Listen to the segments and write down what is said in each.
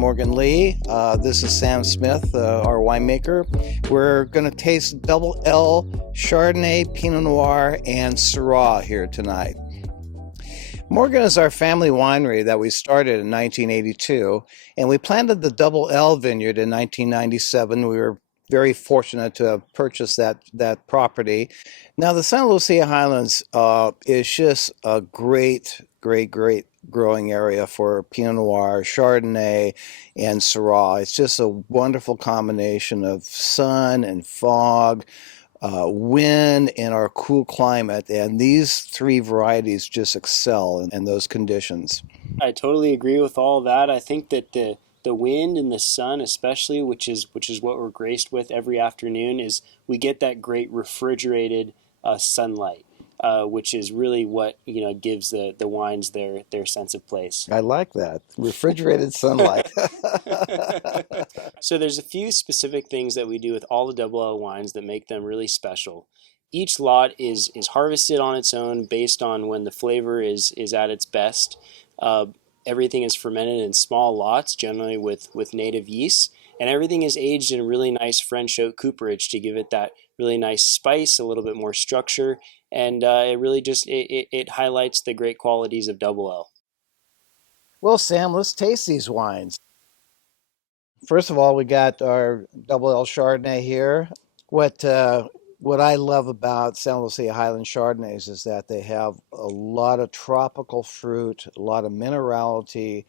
Morgan Lee. This is Sam Smith, our winemaker. We're going to taste Double L Chardonnay, Pinot Noir, and Syrah here tonight. Morgan is our family winery that we started in 1982, and we planted the Double L Vineyard in 1997. We were very fortunate to have purchased that property. Now, the Santa Lucia Highlands is just a great growing area for Pinot Noir, Chardonnay, and Syrah. It's just a wonderful combination of sun and fog, wind, and our cool climate, and these three varieties just excel in those conditions. I totally agree with all that. I think that the wind and the sun, especially, which is what we're graced with every afternoon, is we get that great refrigerated sunlight, which is really what gives the wines their sense of place. I like that, refrigerated sunlight. So there's a few specific things that we do with all the Double L wines that make them really special. Each lot is harvested on its own based on when the flavor is at its best. Everything is fermented in small lots, generally with native yeast, and everything is aged in a really nice French oak cooperage to give it that really nice spice, a little bit more structure, and it really just it highlights the great qualities of Double L. Well, Sam, let's taste these wines. First of all, we got our Double L Chardonnay here. What I love about Santa Lucia Highland Chardonnays is that they have a lot of tropical fruit, a lot of minerality.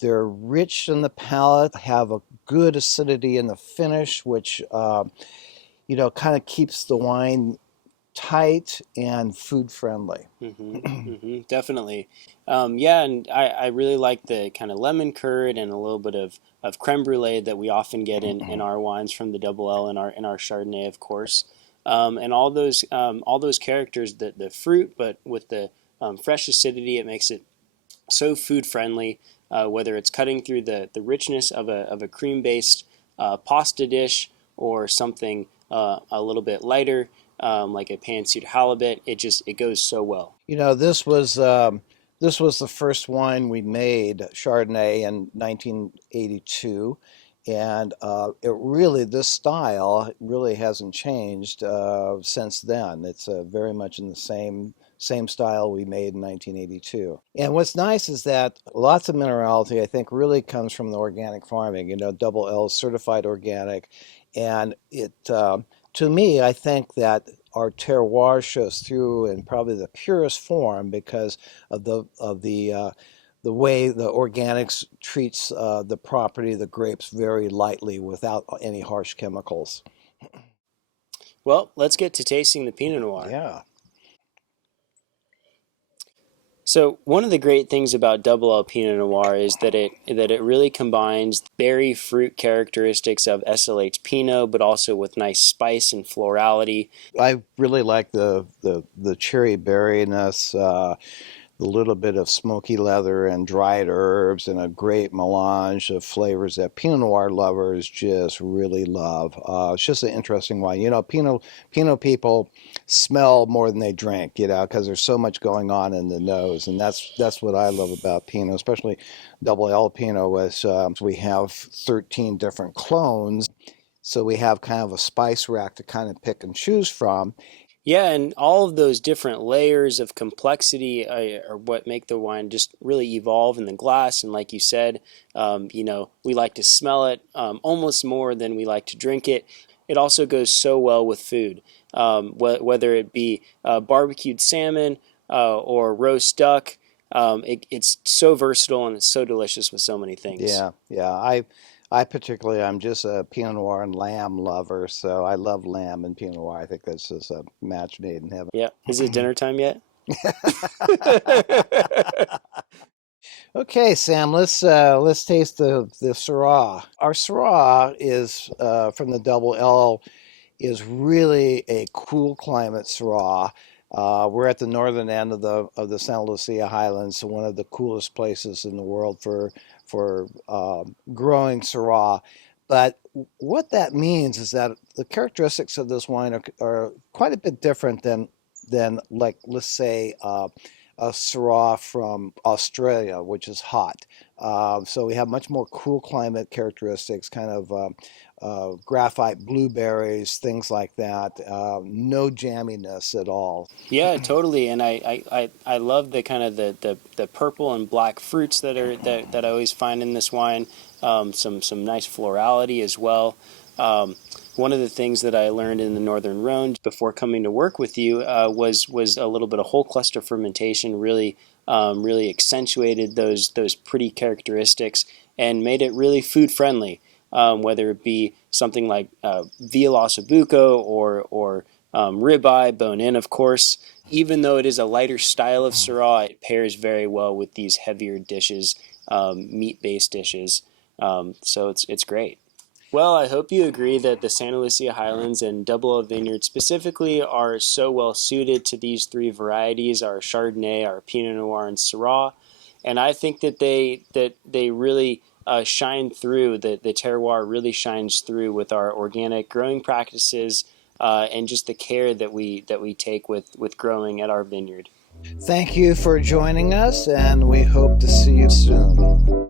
They're rich in the palate, have a good acidity in the finish, which kind of keeps the wine tight and food friendly. Definitely. Yeah, and I really like the kind of lemon curd and a little bit of creme brulee that we often get in our wines from the Double L in our Chardonnay, of course. And all those characters, the fruit, but with the fresh acidity, it makes it so food friendly. Whether it's cutting through the richness of a cream based pasta dish or something a little bit lighter, like a pan-seared halibut, it goes so well. This was the first wine we made, Chardonnay, in 1982. And this style really hasn't changed since then. It's very much in the same style we made in 1982. And what's nice is that lots of minerality, I think, really comes from the organic farming. Double L certified organic, and it to me, I think that our terroir shows through in probably the purest form because of the way the organics treats the property, the grapes, very lightly without any harsh chemicals. Well, let's get to tasting the Pinot Noir. Yeah. So one of the great things about Double L Pinot Noir is that it really combines berry fruit characteristics of SLH Pinot, but also with nice spice and florality. I really like the cherry berryness, a little bit of smoky leather and dried herbs, and a great melange of flavors that Pinot Noir lovers just really love. It's just an interesting wine. Pinot people smell more than they drink, because there's so much going on in the nose, and that's what I love about Pinot, especially Double L Pinot. Was we have 13 different clones, so we have kind of a spice rack to kind of pick and choose from. Yeah, and all of those different layers of complexity are what make the wine just really evolve in the glass. And like you said, we like to smell it almost more than we like to drink it. It also goes so well with food, whether it be barbecued salmon or roast duck. It's so versatile and it's so delicious with so many things. Yeah. I'm just a Pinot Noir and lamb lover, so I love lamb and Pinot Noir. I think that's just a match made in heaven. Yeah. Is it dinner time yet? Okay, Sam, let's taste the Syrah. Our Syrah is from the Double L, is really a cool climate Syrah. We're at the northern end of the Santa Lucia Highlands, so one of the coolest places in the world for growing Syrah. But what that means is that the characteristics of this wine are quite a bit different than like, let's say, a Syrah from Australia, which is hot. So we have much more cool climate characteristics, kind of graphite blueberries, things like that. No jamminess at all. Yeah, totally. And I love the kind of the purple and black fruits that I always find in this wine. Some nice florality as well. One of the things that I learned in the Northern Rhone before coming to work with you was a little bit of whole cluster fermentation. Really accentuated those pretty characteristics and made it really food friendly. Whether it be something like Via Ossobuco or ribeye, bone in, of course. Even though it is a lighter style of Syrah, it pairs very well with these heavier dishes, meat-based dishes. So it's great. Well, I hope you agree that the Santa Lucia Highlands and Double L Vineyard specifically are so well suited to these three varieties: our Chardonnay, our Pinot Noir, and Syrah. And I think that they really shine through. The terroir really shines through with our organic growing practices and just the care that we take with growing at our vineyard. Thank you for joining us, and we hope to see you soon.